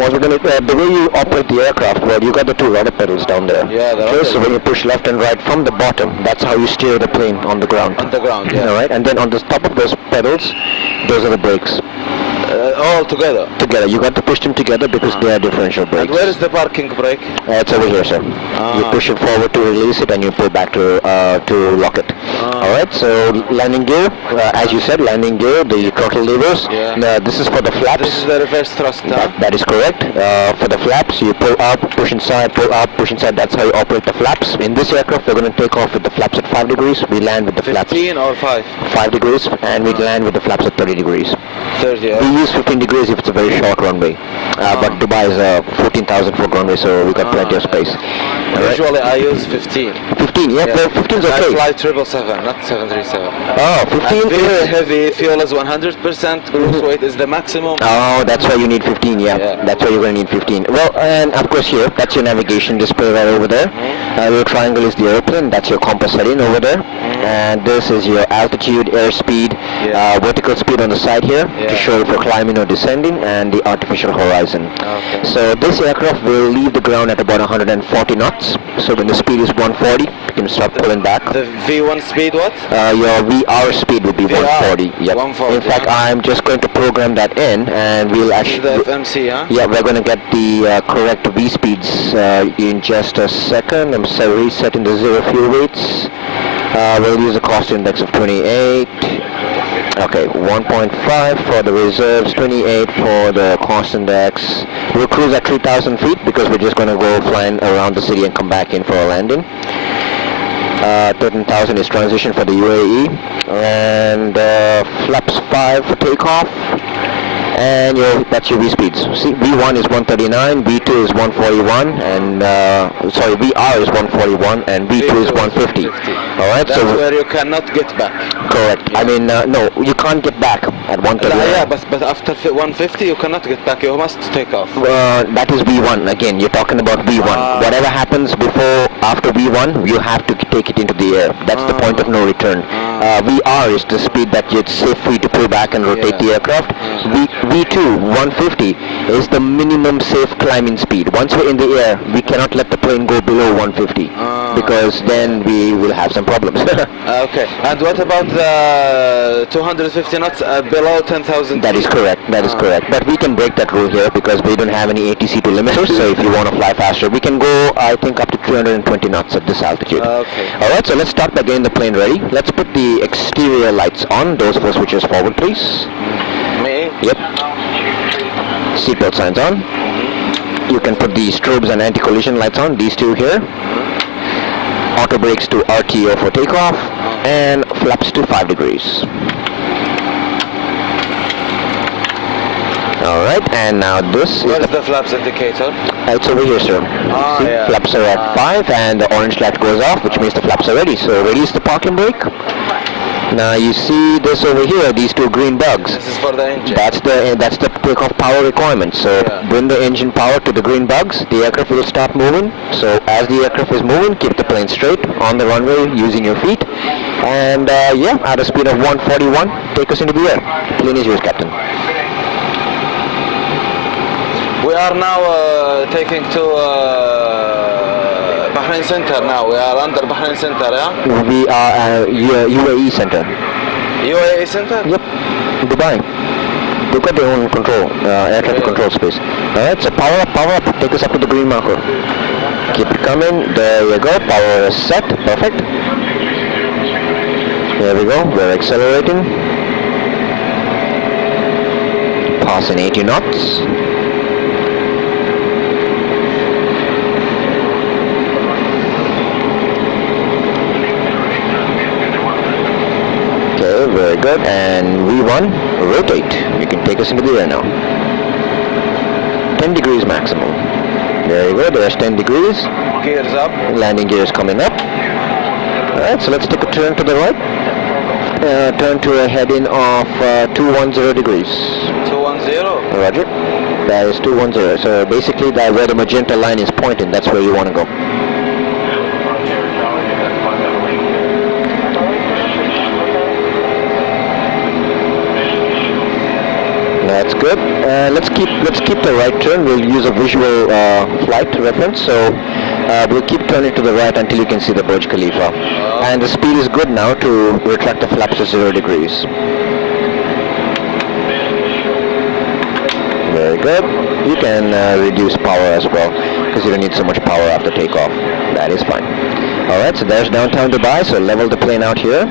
The way you operate the aircraft, well, you got the two rudder pedals down there. Yeah, the okay, rudder. so when you push left and right from the bottom, that's how you steer the plane on the ground. On the ground, yeah. All right, and then on the top of those pedals, those are the brakes. All together? Together. You got to push them together because they are differential brakes. And where is the parking brake? It's over here, sir. You push it forward to release it and you pull back to lock it. Alright, so landing gear, as you said, landing gear, the throttle levers. Yeah. This is for the flaps. This is the reverse thrust, huh? That is correct. For the flaps, you pull up, push inside, pull up, push inside. That's how you operate the flaps. In this aircraft, we're going to take off with the flaps at 5 degrees. We land with the 15 flaps. or 5? 5 degrees, and we land with the flaps at 30 degrees. 30, We use 15 degrees if it's a very short runway. But Dubai is a 14,000 foot runway, so we got plenty of space. Usually I use 15. 15, yeah, well, 15 is okay. I fly 777, not 737. Oh, 15 and very is heavy, fuel is 100%, cruise weight is the maximum. Oh, that's why you need 15, yeah. That's why you're going to need 15. Well, and of course here, that's your navigation display right over there. Your triangle is the airplane, that's your compass heading over there. And this is your altitude, airspeed, vertical speed on the side here to show if you're climbing or descending, and the artificial horizon. Okay. So this aircraft will leave the ground at about 140 knots. So when the speed is 140, you can start pulling back. The V1 speed what? Your VR speed will be VR, 140. Yep. 140. In fact, I'm just going to program that in, and we'll actually. This is the FMC, huh? Yeah, we're going to get the correct V speeds in just a second. I'm resetting the zero fuel weights. We'll use a cost index of 28. Okay, 1.5 for the reserves, 28 for the cost index. We'll cruise at 3,000 feet because we're just going to go flying around the city and come back in for a landing. 13,000 is transition for the UAE, and flaps 5 for takeoff. And that's your V speeds. See, V1 is 139, V2 is 141, and sorry, VR is 141, and V2 is 150. All right, that's so where you cannot get back. Correct. Yeah. I mean, no, you can't get back at 139. Yeah, but after 150, you cannot get back. You must take off. That is V1. Again, you're talking about V1. Whatever happens after V1, you have to take it into the air. That's the point of no return. VR is the speed that it's safe for you to pull back and rotate the aircraft. V2 150 is the minimum safe climbing speed. Once we're in the air, we cannot let the plane go below 150 because then we will have some problems. Okay. And what about the 250 knots below 10,000? That is correct. That is correct. But we can break that rule here because we don't have any ATC to limiters. So if you want to fly faster, we can go, I think, up to 320 knots at this altitude. Okay. All right. So let's start by getting the plane ready. Let's put the exterior lights on. Those four switches forward, please. Me? Yep. Seatbelt signs on. You can put the strobes and anti-collision lights on, these two here. Auto brakes to RTO for takeoff, and flaps to 5 degrees. Alright, and now this Where is the flaps indicator? It's over here, sir. See, flaps are at 5, and the orange light goes off, which means the flaps are ready. So release the parking brake. Now you see this over here, these two green bugs. This is for the engine. That's the takeoff power requirement. So bring the engine power to the green bugs. The aircraft will start moving. So as the aircraft is moving, keep the plane straight on the runway using your feet. And at a speed of 141, take us into the air. Plane is yours, Captain. We are now taking to Bahrain Center now. We are under Bahrain Center, yeah? We are UAE Center. UAE Center? Yep, Dubai. They've got their own control, air traffic control space. Alright, so power up, take us up to the green marker. Keep it coming, there you go, power is set, perfect. There we go, we're accelerating. Passing 80 knots. Very good, and V1, rotate. You can take us into the air now. 10 degrees maximum. There you go, there's 10 degrees. Gears up. Landing gears coming up. Alright, so let's take a turn to the right. Turn to a heading of 210 degrees. 210? Roger. That is 210. So basically that where the magenta line is pointing, that's where you want to go. That's good. Let's keep the right turn. We'll use a visual flight reference. So we'll keep turning to the right until you can see the Burj Khalifa. And the speed is good now to retract the flaps to 0 degrees. Very good. You can reduce power as well because you don't need so much power after takeoff. That is fine. Alright, so there's downtown Dubai. So level the plane out here.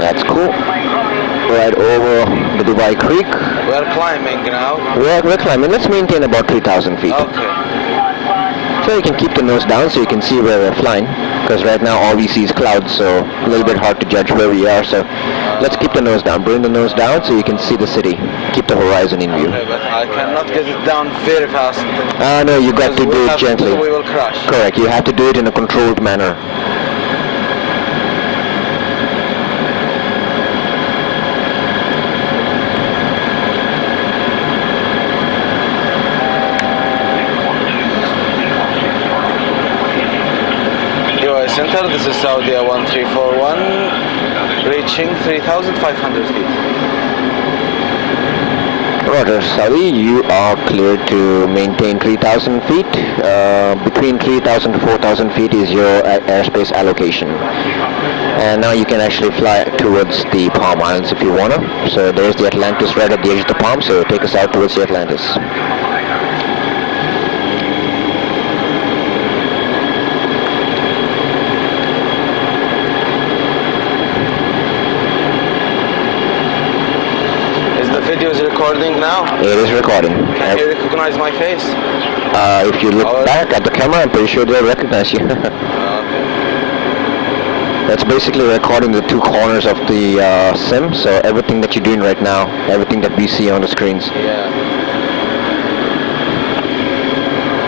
That's cool. Right over the Dubai Creek. We're climbing now. We're climbing. Let's maintain about 3,000 feet. Okay. So you can keep the nose down so you can see where we're flying. Because right now all we see is clouds, so a little bit hard to judge where we are. So let's keep the nose down. Bring the nose down so you can see the city. Keep the horizon in view. Okay, but I cannot get it down very fast. No, you got to do it gently. We will crash. Correct. You have to do it in a controlled manner. Center, this is Saudi 1341, reaching 3,500 feet. Roger, Saudi, you are clear to maintain 3,000 feet. Between 3,000 to 4,000 feet is your airspace allocation. And now you can actually fly towards the Palm Islands if you want to. So there's the Atlantis right at the edge of the Palm, so take us out towards the Atlantis. Recording now? It is recording. Can you recognize my face? If you look back at the camera, I'm pretty sure they'll recognize you. Okay. That's basically recording the two corners of the sim, so everything that you're doing right now, everything that we see on the screens. Yeah.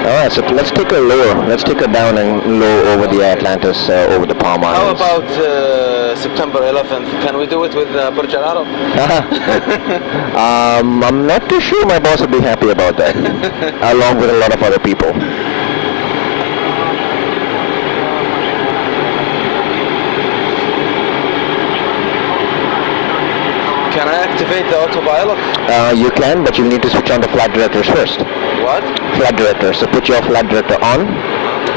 Alright, so let's take her lower. Let's take her down and low over the Atlantis, over the Palm Islands. How about September 11th? Can we do it with Burj Al Arab? I'm not too sure my boss would be happy about that, along with a lot of other people. Can I activate the autopilot? You can, but you need to switch on the flight directors first. What? Flight director. So put your flight director on,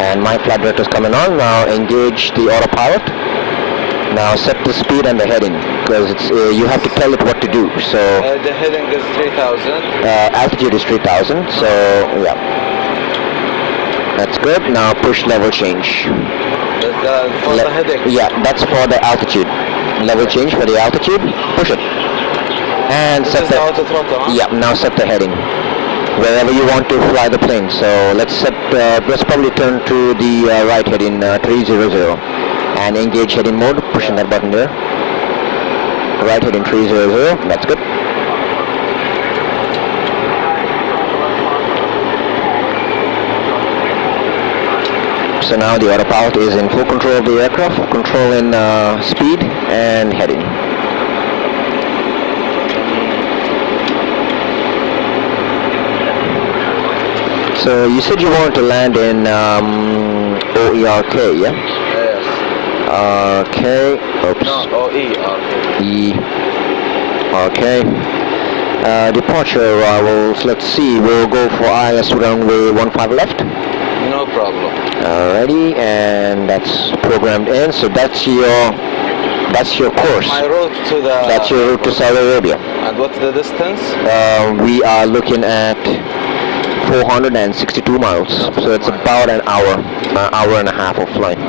and my flight director is coming on. Now engage the autopilot. Now set the speed and the heading, because it's you have to tell it what to do. So the heading is 3,000. Altitude is 3,000. So yeah, that's good. Now push level change. That's for the heading. Yeah, that's for the altitude. Level change for the altitude. Push it. And set the auto throttle, huh? Yeah. Now set the heading wherever you want to fly the plane. So let's probably turn to the right heading 300 and engage heading mode. Pushing that button there. Right heading 300. That's good. So now the autopilot is in full control of the aircraft, controlling speed and heading. So you said you wanted to land in OERK, yeah? Yes. Okay. Oops. No, OERK. Departure arrivals. Let's see. We'll go for ILS runway 15 left. No problem. Alrighty, and that's programmed in. So that's your course. My route to the. That's your route to Saudi Arabia. And what's the distance? We are looking at 462 miles. So it's about an hour and a half of flying.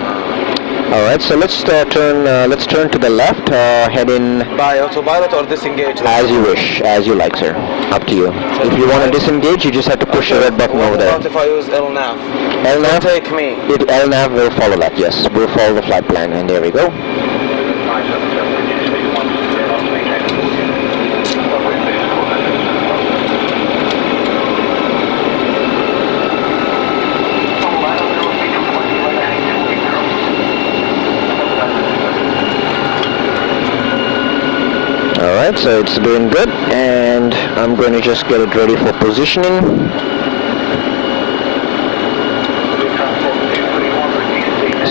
All right, so let's turn to the left, heading by autopilot or disengage? As you wish, as you like, sir. Up to you. If you want to disengage, you just have to push the red button over there. What if I use LNAV? LNAV? Take me. LNAV will follow that, yes. We'll follow the flight plan, and there we go. Alright, so it's doing good, and I'm going to just get it ready for positioning.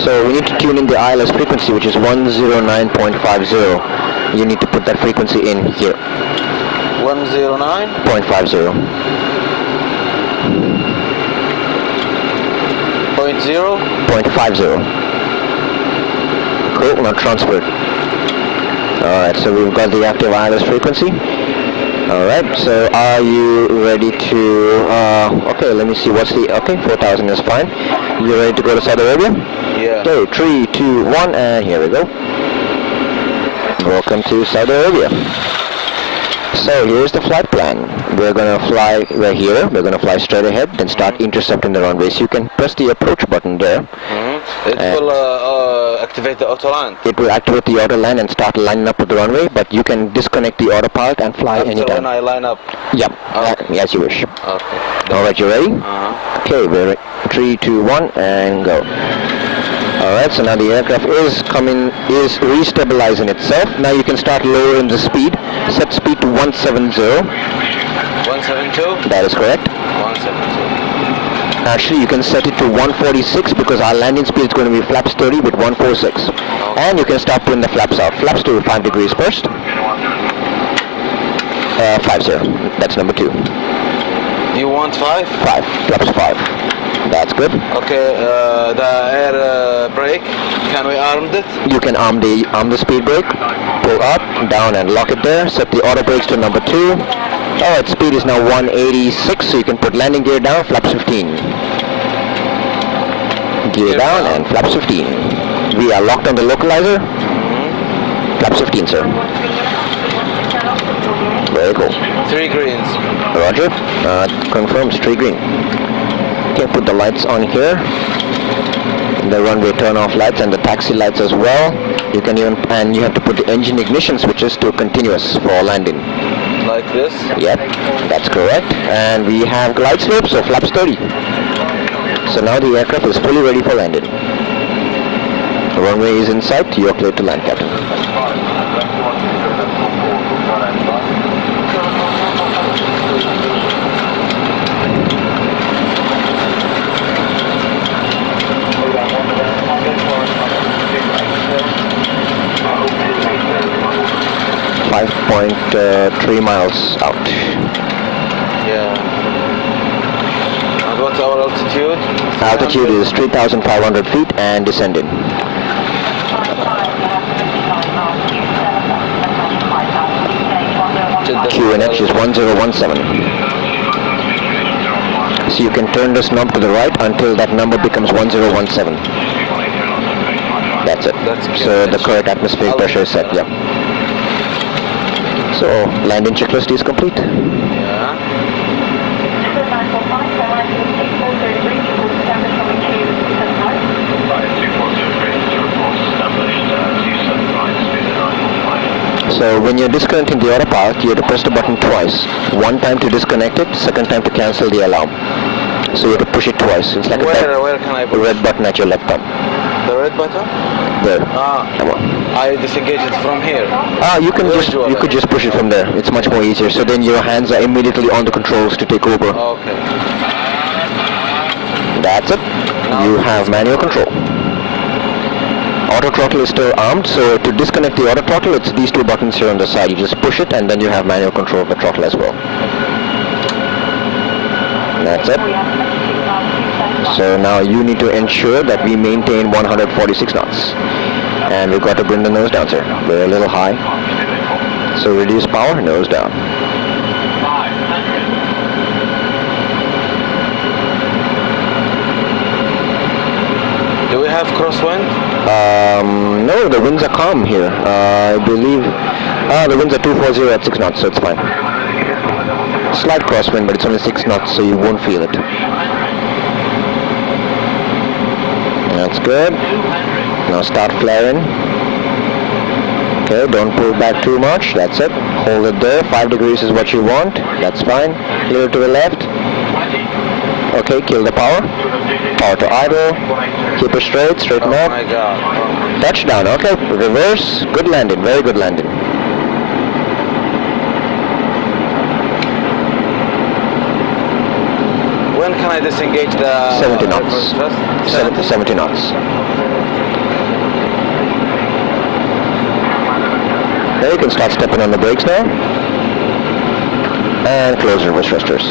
So we need to tune in the ILS frequency, which is 109.50. You need to put that frequency in here. 109. 0.50. 0.50. Cool, now transfer it. Alright, so we've got the active wireless frequency. Alright, so are you ready to, okay, let me see, what's the, okay, 4,000 is fine. You ready to go to Saudi Arabia? Yeah. Okay, 3, 2, 1, and here we go. Welcome to Saudi Arabia. So here's the flight plan. We're gonna fly, we're here, we're gonna fly straight ahead, then start intercepting the runway. So you can press the approach button there. It will activate the auto land. It will activate the auto land and start lining up with the runway, but you can disconnect the autopilot and fly anytime. When I line up? Yep, as you wish. Okay. Alright, you ready? Okay, we're ready. 3, 2, 1, and go. Alright, so now the aircraft is restabilizing itself. Now you can start lowering the speed. Set speed to 170. 172? That is correct. 172. Actually, you can set it to 146 because our landing speed is going to be flaps 30 with 146. And you can start putting the flaps out. Flaps to 5 degrees first. 50. That's number 2. You want 5? 5. Flaps 5. That's good. Okay, the air brake, can we arm it? You can arm the speed brake. Pull up, down, and lock it there. Set the auto brakes to number 2. Alright, speed is now 186, so you can put landing gear down, flaps 15. Gear down and flaps 15. We are locked on the localizer. Flaps 15, sir. Very cool. 3 greens. Roger. Confirms 3 green. Okay, put the lights on here. The runway turn-off lights and the taxi lights as well. You can even, and you have to put the engine ignition switches to continuous for landing. Like this? Yep, that's correct. And we have glide slope, so flaps 30. So now the aircraft is fully ready for landing. The runway is in sight. You are cleared to land, Captain. 5.3 miles out. Yeah. And what's our altitude? Altitude is 3,500 feet and descending. QNH is 1017. So you can turn this knob to the right until that number becomes 1017. That's it. So the correct atmospheric pressure is set, yeah. So landing checklist is complete. Yeah. So when you're disconnecting the autopilot, you have to press the button twice. One time to disconnect it, second time to cancel the alarm. So you have to push it twice. It's like where can I push? The red button at your left thumb. The red button? There. Come on. I disengage it from here. You could just push it from there. It's much more easier. So then your hands are immediately on the controls to take over. Okay. That's it. You have manual control. Auto throttle is still armed, so to disconnect the auto throttle, it's these 2 buttons here on the side. You just push it and then you have manual control of the throttle as well. That's it. So now you need to ensure that we maintain 146 knots. And we've got to bring the nose down, sir. We're a little high. So reduce power, nose down. Do we have crosswind? No, the winds are calm here. I believe the winds are 240 at 6 knots, so it's fine. Slight crosswind, but it's only 6 knots, so you won't feel it. That's good. Now start flaring. Okay, don't pull back too much. That's it. Hold it there. 5 degrees is what you want. That's fine. A little to the left. Okay, kill the power. Power to idle. Keep it straight. Straighten up. Oh my God. Touchdown. Okay, reverse. Good landing. Very good landing. When can I disengage the... 70 knots. 70 knots. Okay, you can start stepping on the brakes now. And close reverse thrusters.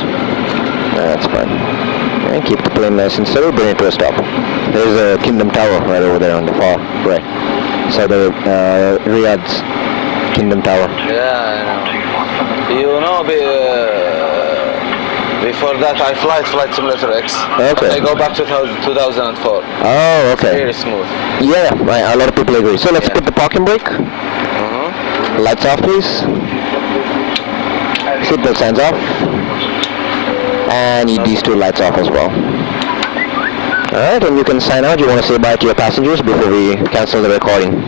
That's fine. And keep the plane nice and steady, bring it to a stop. There's a Kingdom Tower right over there on the far right. So the Riyadh's Kingdom Tower. Yeah, I know. You know, before that I Flight Simulator X. Okay. I go back to 2004. Oh, okay. Very smooth. Yeah, right, a lot of people agree. So let's put the parking brake. Lights off, please. Seatbelt signs off. And need these two lights off as well. Alright, and you can sign out. You want to say bye to your passengers before we cancel the recording?